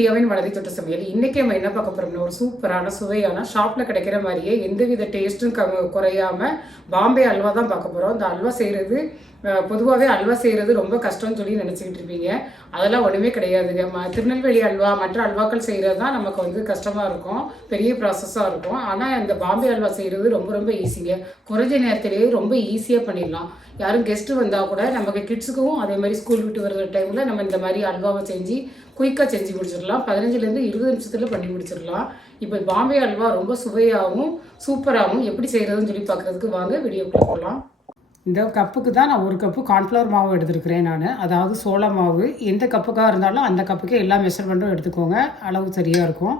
Welcome பிரியாவின் தொட்ட சமையல். இன்றைக்கி நம்ம என்ன பார்க்க போகிறோம்னா ஒரு சூப்பரான சுவையான ஷாப்பில் கிடைக்கிற மாதிரியே எந்தவித டேஸ்ட்டும் க குறையாம பாம்பே அல்வா தான் பார்க்க போகிறோம் அந்த அல்வா செய்கிறது பொதுவாகவே அல்வா செய்கிறது ரொம்ப கஷ்டம்னு சொல்லி நினச்சிக்கிட்டு இருப்பீங்க. அதெல்லாம் ஒன்றுமே கிடையாதுங்க. ம திருநெல்வேலி அல்வா மற்ற அல்வாக்கள் செய்கிறது தான் நமக்கு வந்து கஷ்டமாக இருக்கும். பெரிய ப்ராசஸாக இருக்கும். ஆனால் இந்த பாம்பே அல்வா செய்கிறது ரொம்ப ரொம்ப ஈஸிங்க குறைஞ்ச நேரத்திலேயே ரொம்ப ஈஸியாக பண்ணிடலாம். யாரும் கெஸ்ட்டு வந்தால் கூட நமக்கு கிட்ஸுக்கும் அதே மாதிரி ஸ்கூல் விட்டு வர்ற டைமில் நம்ம இந்த மாதிரி அல்வாவை செஞ்சு குயிக்காக செஞ்சு முடிச்சிடலாம். பதினஞ்சுலேருந்து இருபது நிமிஷத்தில் பண்ணி முடிச்சிடலாம். இப்போ பாம்பே அல்வா ரொம்ப சுவையாகவும் சூப்பராகவும் எப்படி செய்கிறதுன்னு சொல்லி பார்க்குறதுக்கு வாங்க வீடியோக்குள்ளே போகலாம் இந்த கப்புக்கு தான் நான் ஒரு கப்பு கார்ன்ஃப்ளவர் மாவு எடுத்துருக்கிறேன் நான். அதாவது சோள மாவு. எந்த கப்புக்காக இருந்தாலும் அந்த கப்புக்கே எல்லா மெஷர்மெண்ட்டும் எடுத்துக்கோங்க. அளவு சரியாக இருக்கும்.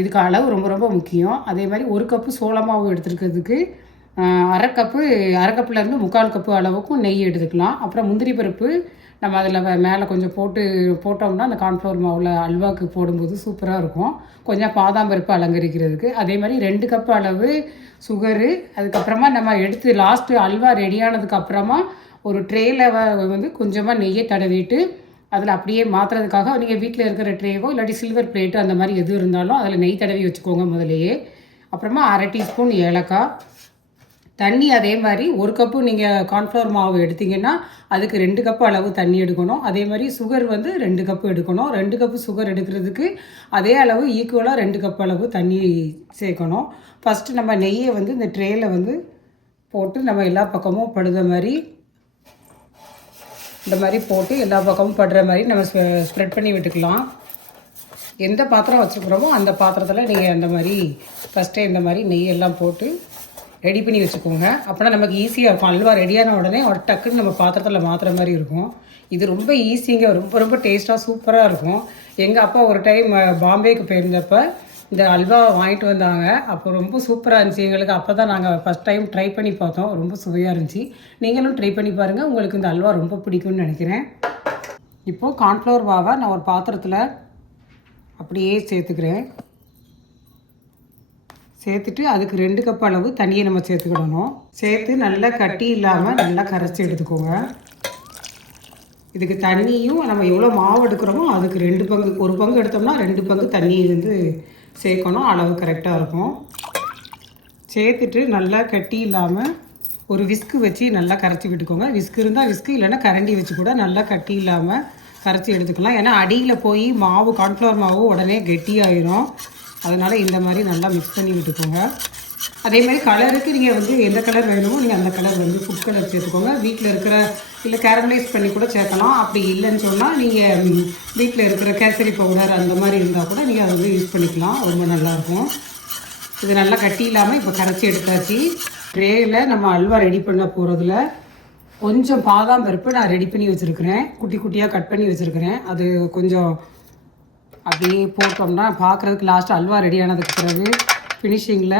இதுக்கு அளவு ரொம்ப ரொம்ப முக்கியம். அதே மாதிரி ஒரு கப்பு சோள மாவு எடுத்துருக்கிறதுக்கு அரை கப்பு அரை கப்புலேருந்து முக்கால் கப்பு அளவுக்கும் நெய் எடுத்துக்கலாம். அப்புறம் முந்திரி பருப்பு நம்ம அதில் மேலே கொஞ்சம் போட்டு போட்டோம்னா அந்த கார்ன்ஃப்ளவர் மாவில் அல்வாவுக்கு போடும்போது சூப்பராக இருக்கும். கொஞ்சம் பாதாம் பருப்பு அலங்கரிக்கிறதுக்கு. அதே மாதிரி ரெண்டு கப் அளவு சுகரு. அதுக்கப்புறமா நம்ம எடுத்து லாஸ்ட்டு அல்வா ரெடியானதுக்கு அப்புறமா ஒரு ட்ரேயில் வந்து கொஞ்சமாக நெய்யை தடவிட்டு அதில் அப்படியே மாற்றுறதுக்காக நீங்கள் வீட்டில் இருக்கிற ட்ரேவோ இல்லாட்டி சில்வர் பிளேட்டோ அந்த மாதிரி எது இருந்தாலும் அதில் நெய் தடவி வச்சுக்கோங்க முதலையே அப்புறமா அரை டீஸ்பூன் ஏலக்காய். தண்ணி அதே மாதிரி ஒரு கப்பு நீங்கள் கார்ன்ஃப்ளவர் மாவு எடுத்தீங்கன்னா அதுக்கு ரெண்டு கப்பு அளவு தண்ணி எடுக்கணும். அதே மாதிரி சுகர் வந்து ரெண்டு கப்பு எடுக்கணும். ரெண்டு கப்பு சுகர் எடுக்கிறதுக்கு அதே அளவு ஈக்குவலாக ரெண்டு கப் அளவு தண்ணி சேர்க்கணும். ஃபஸ்ட்டு நம்ம நெய்யை வந்து இந்த ட்ரேயில் வந்து போட்டு நம்ம எல்லா பக்கமும் படுத மாதிரி இந்த மாதிரி போட்டு எல்லா பக்கமும் படுற மாதிரி நம்ம ஸ்ப்ரெட் பண்ணி விட்டுக்கலாம். எந்த பாத்திரம் வச்சுக்கிறோமோ அந்த பாத்திரத்தில் நீங்கள் அந்த மாதிரி ஃபஸ்ட்டே இந்த மாதிரி நெய் எல்லாம் போட்டு ரெடி பண்ணி வச்சுக்கோங்க. அப்போனா நமக்கு ஈஸியாக இருக்கும். அல்வா ரெடியான உடனே ஒரு டக்குன்னு நம்ம பாத்திரத்தில் மாற்றுற மாதிரி இருக்கும். இது ரொம்ப ஈஸிங்க ரொம்ப ரொம்ப டேஸ்ட்டாக சூப்பராக இருக்கும். எங்கள் அப்பா ஒரு டைம் பாம்பேக்கு போயிருந்தப்ப இந்த அல்வாவை வாங்கிட்டு வந்தாங்க. அப்போ ரொம்ப சூப்பராக இருந்துச்சு. எங்களுக்கு அப்போ தான் நாங்கள் ஃபஸ்ட் டைம் ட்ரை பண்ணி பார்த்தோம். ரொம்ப சுவையாக இருந்துச்சு. நீங்களும் ட்ரை பண்ணி பாருங்கள் உங்களுக்கு இந்த அல்வா ரொம்ப பிடிக்கும்னு நினைக்கிறேன். இப்போது கார்ன்ஃப்ளவர் மாவை நான் ஒரு பாத்திரத்தில் அப்படியே சேர்த்துக்கிறேன். சேர்த்துட்டு அதுக்கு ரெண்டு கப் அளவு தண்ணியை நம்ம சேர்த்துக்கிடணும். சேர்த்து நல்லா கட்டி இல்லாமல் நல்லா கரைச்சி எடுத்துக்கோங்க. இதுக்கு தண்ணியும் நம்ம எவ்வளோ மாவு எடுக்கிறோமோ அதுக்கு ரெண்டு பங்கு ஒரு பங்கு எடுத்தோம்னா ரெண்டு பங்கு தண்ணி வந்து சேர்க்கணும். அளவு கரெக்டாக இருக்கும். சேர்த்துட்டு நல்லா கட்டி இல்லாமல் ஒரு விஸ்கு வச்சு நல்லா கரைச்சி விட்டுக்கோங்க. விஸ்கு இருந்தால் விஸ்கு இல்லைன்னா கரண்டி வச்சு கூட நல்லா கட்டி இல்லாமல் கரைச்சி எடுத்துக்கலாம். ஏன்னா அடியில் போய் மாவு கார்ன்ஃப்ளவர் மாவு உடனே கெட்டியாயிரும். அதனால் இந்த மாதிரி நல்லா மிக்ஸ் பண்ணி விட்டுக்கோங்க. அதே மாதிரி கலருக்கு நீங்கள் வந்து எந்த கலர் வேணுமோ நீங்கள் அந்த கலர் வந்து ஃபுட் கலர் சேர்த்துக்கோங்க. வீட்டில் இருக்கிற இல்லை கேரமலைஸ் பண்ணி கூட சேர்க்கலாம். அப்படி இல்லைன்னு சொன்னால் நீங்கள் வீட்டில் இருக்கிற கேசரி பவுடர் அந்த மாதிரி இருந்தால் கூட நீங்கள் அதை வந்து யூஸ் பண்ணிக்கலாம். ரொம்ப நல்லாயிருக்கும். இது நல்லா கட்டி இல்லாமல் இப்போ கரைச்சி எடுத்தாச்சு. ட்ரேயில் நம்ம அல்வா ரெடி பண்ண போகிறதுல கொஞ்சம் பாதாம் பருப்பு நான் ரெடி பண்ணி வச்சுருக்கிறேன். குட்டி குட்டியாக கட் பண்ணி வச்சுருக்கிறேன். அது கொஞ்சம் அப்படியே போட்டோம்னா பார்க்குறதுக்கு லாஸ்ட் அல்வா ரெடி ஆனதுக்கு பிறகு ஃபினிஷிங்கில்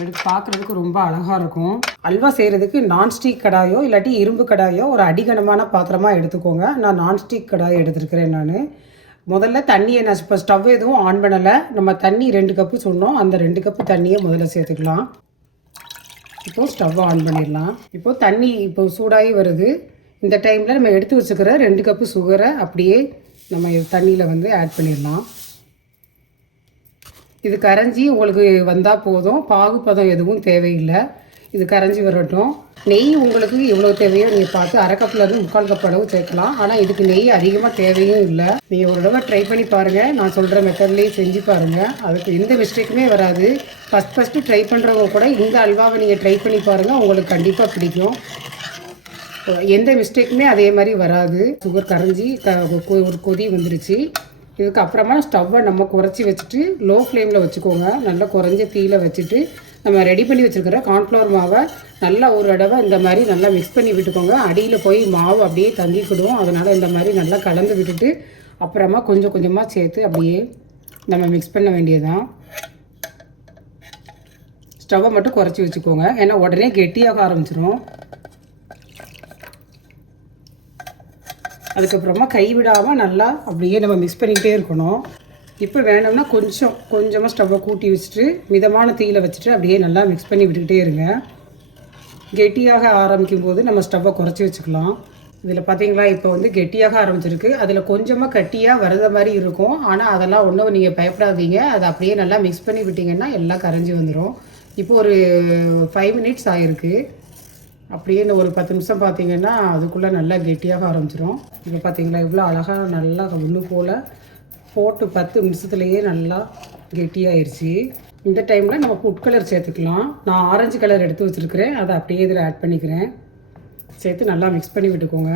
எடுத்து பார்க்குறதுக்கு ரொம்ப அழகாக இருக்கும். அல்வா செய்கிறதுக்கு நான்ஸ்டிக் கடாயோ இல்லாட்டி இரும்பு கடாயோ ஒரு அடிகனமான பாத்திரமாக எடுத்துக்கோங்க. நான் நான்ஸ்டிக் கடாய் எடுத்துருக்கிறேன் நான். முதல்ல தண்ணியை நான் இப்போ ஸ்டவ் எதுவும் ஆன் பண்ணலை. நம்ம தண்ணி ரெண்டு கப்பு சொன்னோம். அந்த ரெண்டு கப்பு தண்ணியை முதல்ல சேர்த்துக்கலாம். இப்போ ஸ்டவ் ஆன் பண்ணிடலாம். இப்போ தண்ணி இப்போ சூடாகி வருது. இந்த டைமில் நம்ம எடுத்து வச்சுக்கிற ரெண்டு கப்பு சுகரை அப்படியே நம்ம தண்ணியில் வந்து ஆட் பண்ணிடலாம். இது கரைஞ்சி உங்களுக்கு வந்தால் போதும். பாகுப்பதம் எதுவும் தேவையில்லை. இது கரைஞ்சி வரட்டும். நெய் உங்களுக்கு எவ்வளோ தேவையோ நீங்கள் பார்த்து அரை கப்லேருந்து முக்கால் கப் அளவு சேர்க்கலாம். ஆனால் இதுக்கு நெய் அதிகமாக தேவையும் இல்லை. நீங்கள் ஒரு தடவை ட்ரை பண்ணி பாருங்கள் நான் சொல்கிற மெத்தட்லேயே செஞ்சு பாருங்கள் அதுக்கு எந்த மிஸ்டேக்குமே வராது. ஃபஸ்ட் ஃபஸ்ட்டு ட்ரை பண்ணுறவங்க கூட இந்த அல்வாவை நீங்கள் ட்ரை பண்ணி பாருங்கள் உங்களுக்கு கண்டிப்பாக பிடிக்கும். எந்த மிஸ்டேக்குமே அதே மாதிரி வராது. சுகர் கரைஞ்சி க ஒரு கொதி வந்துருச்சு. இதுக்கப்புறமா ஸ்டவ்வை நம்ம குறைச்சி வச்சுட்டு லோ ஃப்ளேமில் வச்சுக்கோங்க. நல்லா குறைஞ்ச தீயில் வச்சுட்டு நம்ம ரெடி பண்ணி வச்சுருக்கிற கார்ன்ஃப்ளவர் மாவை நல்லா ஒரு தடவை இந்த மாதிரி நல்லா மிக்ஸ் பண்ணி விட்டுக்கோங்க. அடியில் போய் மாவு அப்படியே தங்கிக்கிடும். அதனால் இந்த மாதிரி நல்லா கலந்து விட்டுட்டு அப்புறமா கொஞ்சம் கொஞ்சமாக சேர்த்து அப்படியே நம்ம மிக்ஸ் பண்ண வேண்டியதுதான். ஸ்டவ்வை மட்டும் குறைச்சி வச்சுக்கோங்க. ஏன்னா உடனே கெட்டியாக ஆரம்பிச்சிடும் அதுக்கப்புறமா கைவிடாமல் நல்லா அப்படியே நம்ம மிக்ஸ் பண்ணிக்கிட்டே இருக்கணும். இப்போ வேணும்னா கொஞ்சம் கொஞ்சமாக ஸ்டவ்வை கூட்டி வச்சுட்டு மிதமான தீயில் வச்சுட்டு அப்படியே நல்லா மிக்ஸ் பண்ணி விட்டுக்கிட்டே இருங்க. கெட்டியாக ஆரம்பிக்கும் போது நம்ம ஸ்டவ்வை குறைச்சி வச்சுக்கலாம். இதில் பார்த்தீங்களா இப்போ வந்து கெட்டியாக ஆரம்பிச்சிருக்கு. அதில் கொஞ்சமாக கட்டியாக வரத மாதிரி இருக்கும். ஆனால் அதெல்லாம் ஒன்றும் நீங்கள் பயப்படாதீங்க. அதை அப்படியே நல்லா மிக்ஸ் பண்ணி விட்டிங்கன்னா எல்லாம் கரைஞ்சி வந்துடும் இப்போ ஒரு ஃபைவ் மினிட்ஸ் ஆகிருக்கு அப்படியே இந்த ஒரு பத்து நிமிஷம் பார்த்தீங்கன்னா அதுக்குள்ளே நல்லா கெட்டியாக ஆரம்பிச்சிடும் இப்போ பார்த்தீங்களா இவ்வளோ அழகாக நல்லா ஒன்று போல் போட்டு பத்து நிமிஷத்துலேயே நல்லா கெட்டியாயிருச்சு. இந்த டைமில் நம்ம ஃபுட் கலர் சேர்த்துக்கலாம். நான் ஆரஞ்சு கலர் எடுத்து வச்சுருக்கிறேன். அதை அப்படியே இதில் ஆட் பண்ணிக்கிறேன். சேர்த்து நல்லா மிக்ஸ் பண்ணி விட்டுக்கோங்க.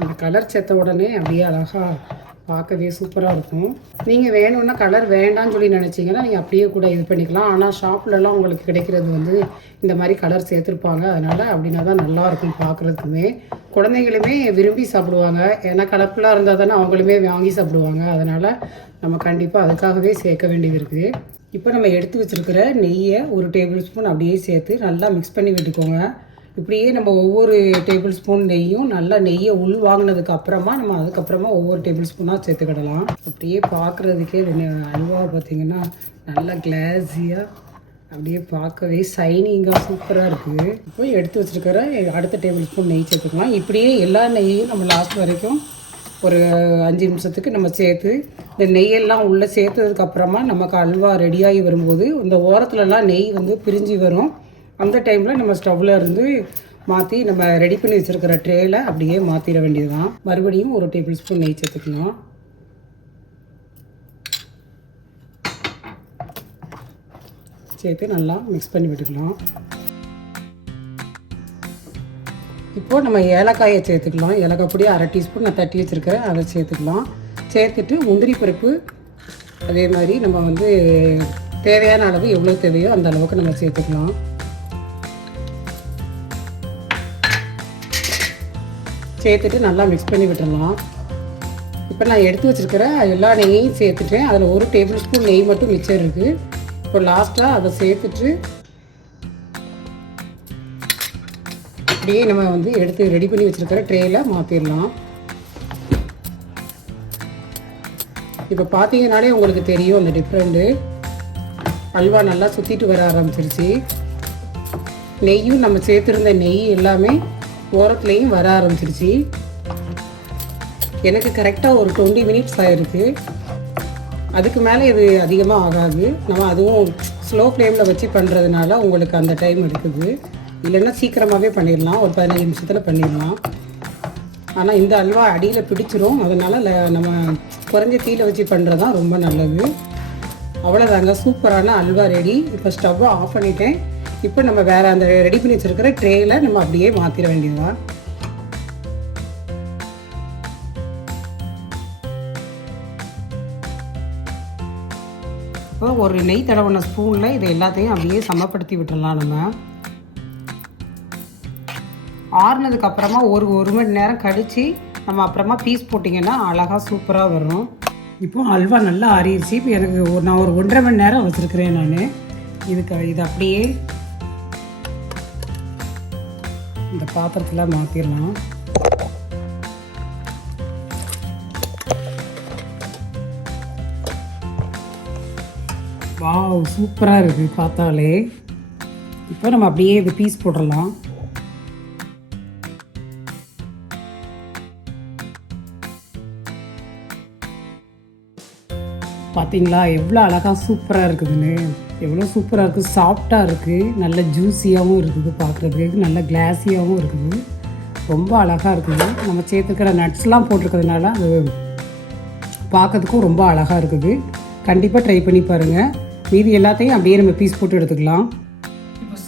அந்த கலர் சேர்த்த உடனே அப்படியே அழகாக பார்க்கவே சூப்பராக இருக்கும். நீங்கள் வேணும்னா கலர் வேண்டாம்னு சொல்லி நினச்சிங்கன்னா நீங்கள் அப்படியே கூட இது பண்ணிக்கலாம். ஆனால் ஷாப்லலாம் உங்களுக்கு கிடைக்கிறது வந்து இந்த மாதிரி கலர் சேர்த்துருப்பாங்க. அதனால் அப்படின்னா தான் நல்லாயிருக்கும் பார்க்குறதுக்குமே. குழந்தைங்களுமே விரும்பி சாப்பிடுவாங்க. ஏன்னா கலர்ஃபுல்லாக இருந்தால் தானே அவங்களுமே வாங்கி சாப்பிடுவாங்க. அதனால் நம்ம கண்டிப்பாக அதுக்காகவே சேர்க்க வேண்டியது இருக்குது. இப்போ நம்ம எடுத்து வச்சுருக்கிற நெய்யை ஒரு டேபிள் ஸ்பூன் அப்படியே சேர்த்து நல்லா மிக்ஸ் பண்ணி விட்டுக்கோங்க. இப்படியே நம்ம ஒவ்வொரு டேபிள் ஸ்பூன் நெய்யும் நல்லா நெய்யை உள் வாங்கினதுக்கு அப்புறமா நம்ம அதுக்கப்புறமா ஒவ்வொரு டேபிள் ஸ்பூனாக சேர்த்துக்கிடலாம். அப்படியே பார்க்குறதுக்கே அல்வா பார்த்தீங்கன்னா நல்லா கிளாஸியாக அப்படியே பார்க்கவே சைனிங்காக சூப்பராக இருக்குது இப்போ எடுத்து வச்சுருக்கிற அடுத்த டேபிள் ஸ்பூன் நெய் சேர்த்துக்கலாம். இப்படியே எல்லா நெய்யும் நம்ம லாஸ்ட் வரைக்கும் ஒரு அஞ்சு நிமிஷத்துக்கு நம்ம சேர்த்து இந்த நெய்யெல்லாம் உள்ளே சேர்த்ததுக்கப்புறமா நமக்கு அல்வா ரெடியாகி வரும்போது இந்த ஓரத்துலலாம் நெய் வந்து பிரிஞ்சு வரும். அந்த டைமில் நம்ம ஸ்டவ்வில் இருந்து மாற்றி நம்ம ரெடி பண்ணி வச்சுருக்கிற ட்ரேயில் அப்படியே மாற்றிட வேண்டியது தான் மறுபடியும் ஒரு டேபிள் ஸ்பூன் நெய் சேர்த்துக்கலாம். சேர்த்து நல்லா மிக்ஸ் பண்ணி விட்டுக்கலாம். இப்போது நம்ம ஏலக்காயை சேர்த்துக்கலாம். ஏலக்காய் பொடி அரை டீஸ்பூன் நான் தட்டி வச்சுருக்கிறேன். அதை சேர்த்துக்கலாம். சேர்த்துட்டு முந்திரி பருப்பு அதே மாதிரி நம்ம வந்து தேவையான அளவு எவ்வளோ தேவையோ அந்த அளவுக்கு நம்ம சேர்த்துக்கலாம். சேர்த்துட்டு நல்லா மிக்ஸ் பண்ணி விட்டுடலாம் இப்போ நான் எடுத்து வச்சுருக்கிற எல்லா நெய்யையும் சேர்த்துட்டேன் அதில் ஒரு டேபிள் ஸ்பூன் நெய் மட்டும் மிச்சம் இருக்குது இப்போ லாஸ்ட்டாக அதை சேர்த்துட்டு அப்படியே நம்ம வந்து எடுத்து ரெடி பண்ணி வச்சுருக்கிற ட்ரேயில் மாற்றிடலாம் இப்போ பார்த்தீங்கனாலே உங்களுக்கு தெரியும் அந்த டிஃப்ரெண்ட்டு அல்வா நல்லா சுற்றிட்டு வர ஆரம்பிச்சிருச்சு. நெய்யும் நம்ம சேர்த்துருந்த நெய் எல்லாமே ஓரத்துலேயும் வர ஆரம்பிச்சிருச்சு. எனக்கு கரெக்டாக ஒரு டுவெண்ட்டி மினிட்ஸ் ஆயிருக்கு. அதுக்கு மேலே இது அதிகமாக ஆகாது. நம்ம அதுவும் ஸ்லோ ஃப்ளேமில் வச்சு பண்ணுறதுனால உங்களுக்கு அந்த டைம் எடுக்குது. இல்லைன்னா சீக்கிரமாகவே பண்ணிடலாம். ஒரு பதினஞ்சு நிமிஷத்தில் பண்ணிடலாம். ஆனால் இந்த அல்வா அடியில் பிடிச்சிரும். அதனால் நம்ம குறைஞ்ச தீயில் வச்சு பண்ணுறது தான் ரொம்ப நல்லது. அவ்வளோதாங்க சூப்பரான அல்வா ரெடி இப்போ ஸ்டவ்வை ஆஃப் பண்ணிட்டேன். இப்போ நம்ம வேறு அந்த ரெடி பண்ணி வச்சுருக்கிற ட்ரேயில் நம்ம அப்படியே மாற்றிட வேண்டியதுதான் இப்போ ஒரு நெய் தடவின ஸ்பூனில் இது எல்லாத்தையும் அப்படியே சமப்படுத்தி விட்டுடலாம் நம்ம. ஆறுனதுக்கப்புறமா ஒரு ஒரு மணி நேரம் கழித்து நம்ம அப்புறமா பீஸ் போட்டிங்கன்னா அழகாக சூப்பராக வரும். இப்போ அல்வா நல்லா ஆறிடுச்சு இப்போ எனக்கு ஒரு நான் ஒரு ஒன்றரை மணி நேரம் வச்சுருக்கிறேன் நான். இதுக்கு இது அப்படியே இந்த பாத்திரத்தில் மாற்றிடலாம் வாவ் சூப்பராக இருக்குது பார்த்தாலே. இப்போ நம்ம அப்படியே இது பீஸ் போட்டுடலாம். பார்த்தீங்களா எவ்வளோ அழகாக சூப்பராக இருக்குதுன்னு. எவ்வளோ சூப்பராக இருக்குது சாஃப்டாக இருக்குது நல்ல ஜூஸியாகவும் இருக்குது பார்க்குறதுக்கு நல்ல கிளாஸியாகவும் இருக்குது. ரொம்ப அழகாக இருக்குது. நம்ம சேர்த்துக்கிற நட்ஸ்லாம் போட்டிருக்கிறதுனால அது பார்க்கறதுக்கும் ரொம்ப அழகாக இருக்குது. கண்டிப்பாக ட்ரை பண்ணி பாருங்கள் மீதி எல்லாத்தையும் அப்படியே நம்ம பீஸ் போட்டு எடுத்துக்கலாம்.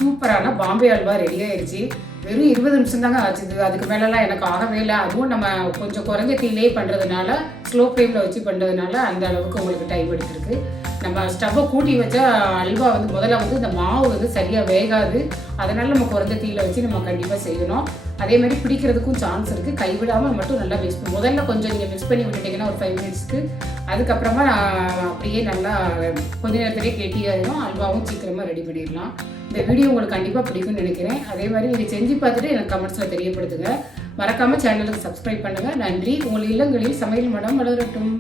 சூப்பரான பாம்பே அல்வா ரெடி ஆயிடுச்சு. வெறும் இருபது நிமிஷம் தாங்க ஆச்சுது அதுக்கு மேலெலாம் எனக்கு ஆகவே இல்லை. அதுவும் நம்ம கொஞ்சம் குறைஞ்ச தீலே பண்ணுறதுனால ஸ்லோ ஃப்ளேமில் வச்சு பண்ணுறதுனால அந்த அளவுக்கு உங்களுக்கு டைம் எடுத்துருக்கு. நம்ம ஸ்டவ்வை கூட்டி வச்சா அல்வா வந்து முதல்ல வந்து இந்த மாவு வந்து சரியாக வேகாது. அதனால் நம்ம குறைஞ்ச தீயில் வச்சு நம்ம கண்டிப்பாக செய்யணும். அதே மாதிரி பிடிக்கிறதுக்கும் சான்ஸ் இருக்குது கைவிடாமல் மட்டும் நல்லா மிக்ஸ் பண்ணி. முதல்ல கொஞ்சம் நீங்கள் மிக்ஸ் பண்ணி விட்டுட்டிங்கன்னா ஒரு ஃபைவ் மினிட்ஸ்க்கு அதுக்கப்புறமா அப்படியே நல்லா கொஞ்ச நேரத்திலே கெட்டியாயிடும் அல்வாவும் சீக்கிரமாக ரெடி பண்ணிடலாம். இந்த வீடியோ உங்களுக்கு கண்டிப்பாக பிடிக்கும்னு நினைக்கிறேன். அதே மாதிரி நீங்கள் செஞ்சு பார்த்துட்டு எனக்கு கமெண்ட்ஸில் தெரியப்படுத்துங்க. மறக்காமல் சேனலுக்கு சப்ஸ்கிரைப் பண்ணுங்கள் நன்றி. உங்கள் இல்லங்களில் சமையல் மனம் வளரட்டும்